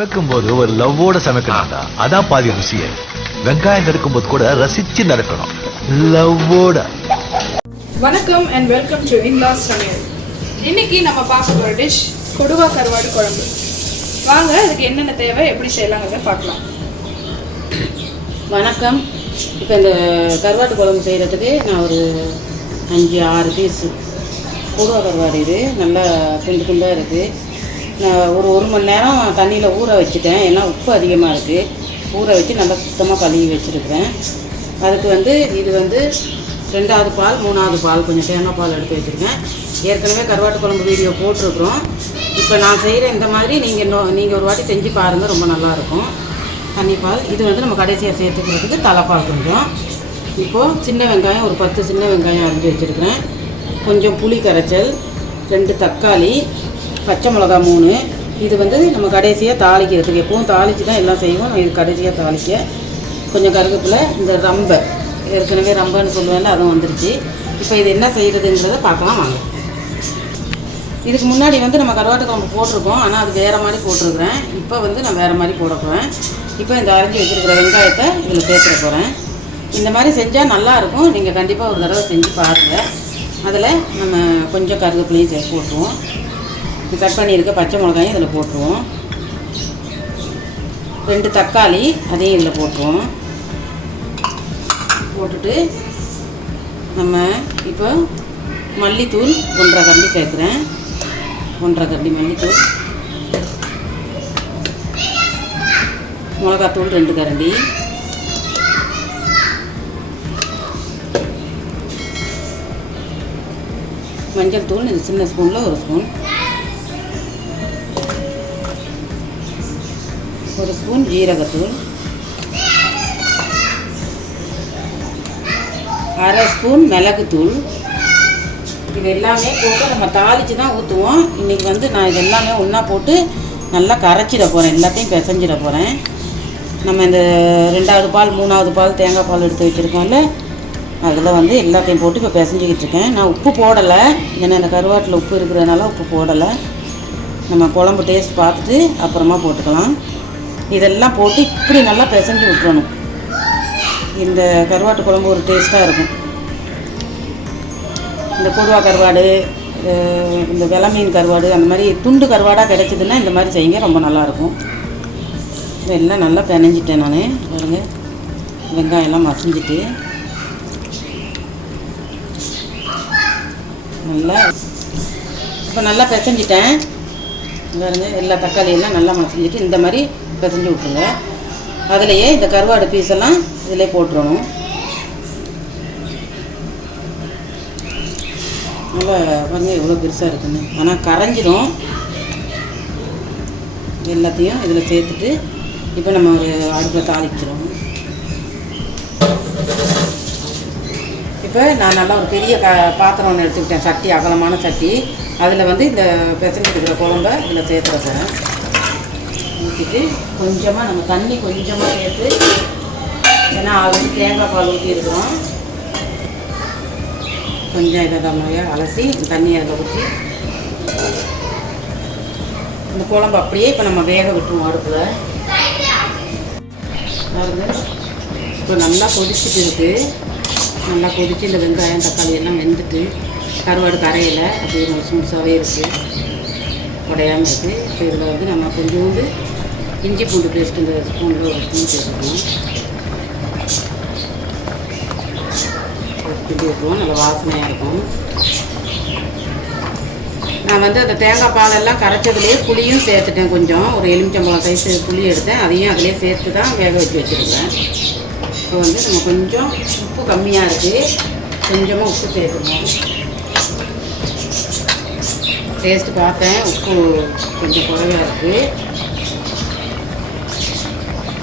சமைக்கும் போது ஒரு லவ்வோட சமைக்கணும்டா. அதான் பாதி ருசியே வெங்காயம் நறுக்கும் போது கூட ரசிச்சு நறுக்கணும். லவ்வோட. வணக்கம் அண்ட் வெல்கம் டு இன்லாஸ் சமையல் இன்னைக்கு நம்ம பார்க்க போகிற டிஷ் கொடுவா கருவாடு குழம்பு. வாங்க அதுக்கு என்னென்ன தேவை எப்படி செய்யலாங்கிறத பார்க்கலாம். வணக்கம். இப்போ இந்த கருவாட்டு குழம்பு செய்கிறதுக்கு நான் ஒரு அஞ்சு ஆறு பீஸு கொடுவா கருவாடு இது. நல்லா துண்டு துண்டாக இருக்குது நான் ஒரு ஒரு மணி நேரம் தண்ணியில் ஊற வச்சுட்டேன். ஏன்னா உப்பு அதிகமாக இருக்குது ஊற வச்சு நல்லா சுத்தமாக கழுவி வச்சுருக்கிறேன். அதுக்கு வந்து இது வந்து ரெண்டாவது பால் மூணாவது பால் கொஞ்சம் தேங்காய் பால் எடுத்து வச்சுருக்கேன். ஏற்கனவே கருவாட்டு குழம்பு வீடியோ போட்டிருக்கிறோம். இப்போ நான் செய்கிற இந்த மாதிரி நீங்கள் நீங்கள் ஒரு வாட்டி செஞ்சு பாருங்கள் ரொம்ப நல்லாயிருக்கும் தண்ணிப்பால் இது வந்து நம்ம கடைசியாக சேர்த்துக்கிறதுக்கு தலைப்பால் கொஞ்சம். இப்போது சின்ன வெங்காயம் ஒரு பத்து சின்ன வெங்காயம் அரிஞ்சு வச்சுருக்கிறேன். கொஞ்சம் புளி கரைச்சல் ரெண்டு தக்காளி பச்சை மிளகா மூணு. இது வந்து நம்ம கடைசியாக தாளிக்கிறதுக்கு எப்பவும் தாளித்து தான் எல்லாம் செய்வோம். இது கடைசியாக தாளிக்க. கொஞ்சம் கருகப்பில் இந்த ரம்பை. ஏற்கனவே ரம்பன்னு சொல்லுவேன்ல அதுவும் வந்துருச்சு. இப்போ இது என்ன செய்கிறதுங்கிறத பார்க்கலாம் வாங்க. இதுக்கு முன்னாடி வந்து நம்ம கருவாட்டு குழம்பு போட்டிருக்கோம். ஆனால் அது வேறு மாதிரி போட்டிருக்கிறேன். இப்போ வந்து நான் வேறு மாதிரி போட போகிறேன் இப்போ இந்த அரைஞ்சி வச்சுருக்கிற வெங்காயத்தை இதில் சேர்த்துட போகிறேன் இந்த மாதிரி செஞ்சால் நல்லாயிருக்கும் நீங்கள் கண்டிப்பாக ஒரு தடவை செஞ்சு பாருங்கள் அதில் நம்ம கொஞ்சம் கருவேப்பிலையும் சேர்த்து போட்டுருவோம். இது கட் பண்ணியிருக்க. பச்சை மிளகாயும் இதில் போட்டுருவோம். ரெண்டு தக்காளி அதையும் இதில் போட்டுருவோம். போட்டுட்டு நம்ம இப்போ மல்லித்தூள் ஒன்றரை கரண்டி சேர்க்குறேன். ஒன்றரை கரண்டி மல்லித்தூள். மிளகாத்தூள் ரெண்டு கரண்டி. மஞ்சள் தூள் இது சின்ன ஸ்பூனில் ஒரு ஸ்பூன். ஒரு ஸ்பூன் ஜீரகத்தூள் அரை ஸ்பூன் மிளகுத்தூள். இது எல்லாமே போட்டு நம்ம தாளித்து தான் ஊற்றுவோம் இன்றைக்கி வந்து நான் இது எல்லாமே ஒன்றா போட்டு நல்லா கரைச்சிட போகிறேன் எல்லாத்தையும் பிசைஞ்சிட போகிறேன் நம்ம இந்த ரெண்டாவது பால் மூணாவது பால் தேங்காய் பால் எடுத்து வச்சுருக்கோம்ல அதில் வந்து எல்லாத்தையும் போட்டு இப்போ பிசைஞ்சிக்கிட்டு இருக்கேன். நான் உப்பு போடலை. ஏன்னா இந்த கருவாட்டில் உப்பு இருக்கிறதுனால உப்பு போடலை. நம்ம குழம்பு டேஸ்ட் பார்த்துட்டு அப்புறமா போட்டுக்கலாம். இதெல்லாம் போட்டு இப்படி நல்லா பிசைஞ்சு விட்டுறணும் இந்த கருவாட்டு குழம்பு ஒரு டேஸ்ட்டாக இருக்கும். இந்த கொடுவா கருவாடு இந்த வெலை மீன் கருவாடு அந்த மாதிரி துண்டு கருவாடாக கிடைச்சிதுன்னா இந்த மாதிரி செய்யுங்க ரொம்ப நல்லாயிருக்கும் இதெல்லாம் நல்லா பிணைஞ்சிட்டேன் நான். பாருங்க. வெங்காயம்லாம் மசிஞ்சிட்டு. நல்லா இப்போ நல்லா பிசைஞ்சிட்டேன். பாருங்க எல்லா தக்காளியெல்லாம் நல்லா மசிஞ்சிட்டு இந்த மாதிரி பிசைஞ்சு விட்ருங்க அதுலேயே இந்த கருவாடு பீஸெல்லாம் இதிலே போட்டுறணும். நல்லா பாருங்க எவ்வளோ பெருசாக இருக்குன்னு. ஆனால் கரைஞ்சிடும் எல்லாத்தையும் இதில் சேர்த்துட்டு இப்போ நம்ம ஒரு அடுப்பில் தாளிச்சிடும் இப்போ நான் நல்லா ஒரு பெரிய க பாத்திரம் ஒன்று எடுத்துக்கிட்டேன் சட்டி அகலமான சட்டி. அதில் வந்து இந்த பிசைஞ்சு இருக்கிற குழம்ப இதில் சேர்த்துட போகிறேன் ஊற்றிட்டு கொஞ்சமாக நம்ம தண்ணி கொஞ்சமாக சேர்த்து ஏன்னா ஆல்ரெடி தேங்காய் பால் ஊற்றி இருக்கிறோம். கொஞ்சம் இதை தம்மையாக அலசி தண்ணி அதில் ஊற்றி இந்த குழம்பு அப்படியே இப்போ நம்ம வேக விட்டுருவோம் அடுப்பில். பாருங்க. இப்போ நல்லா கொதிச்சுட்டு இருக்குது நல்லா கொதிச்சு இந்த வெங்காயம் தக்காளி எல்லாம் வெந்துட்டு கருவாடு கரையில் அப்படியே முழுசு முழுசாகவே இருக்குது உடையாமல் இருக்குது இப்போ இதில் வந்து நம்ம கொஞ்சோண்டு இஞ்சி பூண்டு பேஸ்ட் இந்த ஸ்பூனில் ஒரு ஸ்பூன் சேர்த்துக்கணும். கிண்டி நல்லா வாசனையாக இருக்கும். நான் வந்து அந்த தேங்காய் பாலெல்லாம் கரைச்சதுலேயே புளியும் சேர்த்துட்டேன் கொஞ்சம். ஒரு எலுமிச்சம்பழம் சைஸ் புளி எடுத்தேன். அதையும் அதிலே சேர்த்து தான் வேக வச்சு வச்சுருக்கேன். இப்போ வந்து நம்ம கொஞ்சம் உப்பு கம்மியாக இருக்குது கொஞ்சமாக உப்பு சேர்த்துக்கணும். டேஸ்ட்டு பார்த்தேன். உப்பு கொஞ்சம் குறைவாக இருக்குது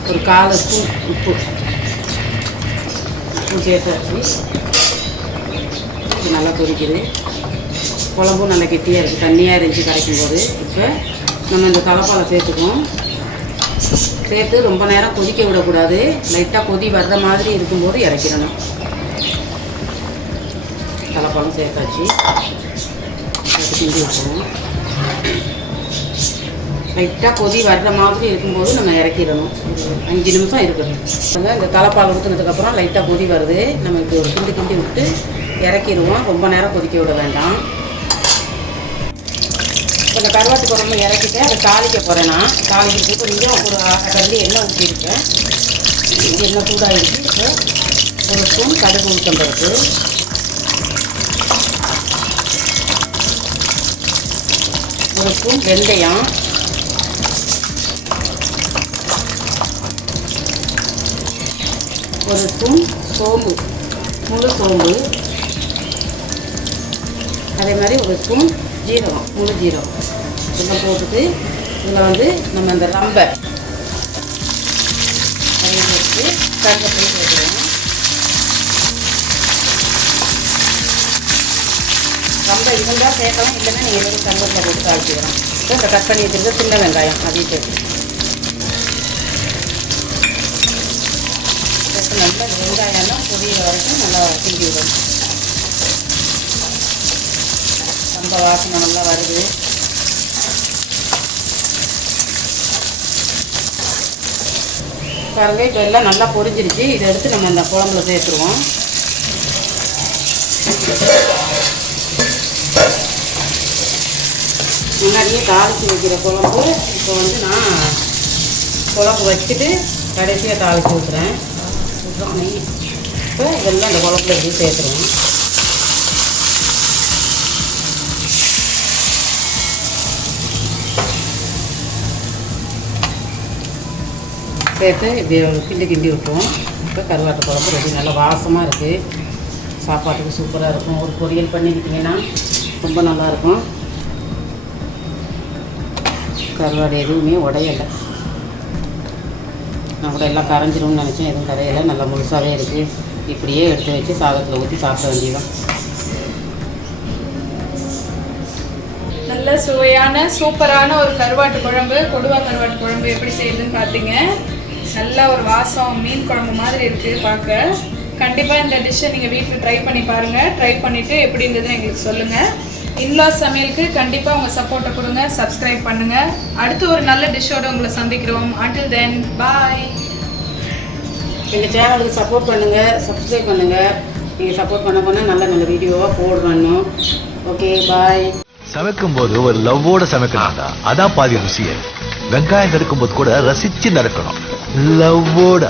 ஒரு கால் ஸ்பூன் உப்பு. உப்பு சேர்த்தாச்சு இது நல்லா கொதிக்குது. குழம்பும் நல்லா கெட்டியாக இருக்குது தண்ணியாக இருந்துச்சு கரைக்கும் போது இப்போ நம்ம இந்த தலைப்பாலை சேர்த்துக்குவோம். சேர்த்து ரொம்ப நேரம் கொதிக்க விடக்கூடாது. லைட்டாக கொதி வர்ற மாதிரி இருக்கும்போது இறக்கிடணும். தலைப்பாலும் சேர்த்தாச்சு. கிண்டி விட்டுருவோம் லைட்டாக கொதி வர்ற மாதிரி இருக்கும்போது நம்ம இறக்கிடணும். அஞ்சு நிமிஷம் இருக்கணும் இந்த தலைப்பால் ஊற்றுனதுக்கப்புறம் லைட்டாக கொதி வருது. நம்ம இப்படி ஒரு கிண்டி கிண்டி விட்டு இறக்கிடுவோம். ரொம்ப நேரம் கொதிக்க விட வேண்டாம். இப்போ இந்த கருவாட்டு குழம்பு இறக்கிட்டு அதை தாளிக்க போகிறேன் நான். தாளிக்கிறதுக்கு கொஞ்சம் ஒரு அரை எண்ணெய் ஊற்றிருக்கேன் எண்ணெய் சூடாகிடுச்சு இப்போ ஒரு ஸ்பூன் கடுகு உளுத்தம்பருப்பு ஒரு ஸ்பூன் வெந்தயம். ஒரு ஸ்பூன் சோம்பு முழு சோம்பு. அதே மாதிரி ஒரு ஸ்பூன் ஜீரகம் முழு ஜீரகம். இதெல்லாம் போட்டுட்டு இதில் வந்து நம்ம அந்த ரம்பை. அதை வச்சு கருவேப்பிலை போட்டுருவோம் ரொம்ப இருந்தால் சேர்க்கலாம் இல்லைன்னா நீங்கள் எதுவும் சந்தோஷம் கொடுத்து தாளிச்சிக்கலாம். இப்போ கட் பண்ணி வச்சுருக்க சின்ன வெங்காயம் அதையும் சேர்த்து. நல்லா வெங்காயம்லாம் பொரிய வரைக்கும் நல்லா கிண்டி விடணும். ரொம்ப வாசனை நல்லா வருது. பாருங்க இப்போ எல்லாம் நல்லா பொரிஞ்சிருச்சு. இதை எடுத்து நம்ம அந்த குழம்புல சேர்த்துருவோம். முன்னாடியே தாளித்து வைக்கிற குழம்பு. இப்போ வந்து நான் குழம்பு வச்சுட்டு கடைசியாக தாளித்து ஊற்றுறேன் இப்போ இதெல்லாம் இந்த குழம்புல எப்படி சேர்த்துருவோம். சேர்த்து இப்படி கிண்டி கிண்டி விட்டுருவோம். இப்போ கருவாட்டு குழம்பு ரெடி. நல்லா வாசமாக இருக்குது சாப்பாட்டுக்கு சூப்பராக இருக்கும். ஒரு பொரியல் பண்ணிக்கிட்டிங்கன்னா ரொம்ப நல்லாயிருக்கும் கருவாடு எதுவுமே உடையலை. நான் கூட எல்லாம் கரைஞ்சிரும்னு நினச்சேன். எதுவும் கரையலை. நல்லா முழுசாகவே இருக்குது இப்படியே எடுத்து வச்சு சாதத்தில் ஊற்றி சாப்பிட வேண்டியதான் நல்ல சுவையான சூப்பரான ஒரு கருவாட்டு குழம்பு கொடுவா கருவாட்டு குழம்பு எப்படி செய்யுதுன்னு பார்த்தீங்க நல்ல ஒரு வாசம் மீன் குழம்பு மாதிரி இருக்குது பார்க்க கண்டிப்பாக இந்த டிஷ்ஷை நீங்கள் வீட்டில் ட்ரை பண்ணி பாருங்கள் ட்ரை பண்ணிவிட்டு எப்படி இருந்ததுன்னு எங்களுக்கு சொல்லுங்கள் இன்லாஸ் சமையலுக்கு கண்டிப்பாக உங்கள் சப்போர்ட்டை கொடுங்க சப்ஸ்கிரைப் பண்ணுங்கள் அடுத்து ஒரு நல்ல டிஷ்ஷோட உங்களை சந்திக்கிறோம். Until தென் பாய் எங்கள் சேனலுக்கு சப்போர்ட் பண்ணுங்கள் சப்ஸ்கிரைப் பண்ணுங்கள் நீங்கள் சப்போர்ட் பண்ண பண்ண நல்ல நல்ல வீடியோவாக போடுறோம் ஓகே பாய் சமைக்கும் போது ஒரு லவ்வோட சமைக்கணும்டா. அதான் பாதி ருசியே வெங்காயம் நறுக்கும் போது கூட ரசிச்சு நறுக்கணும் லவ்வோட.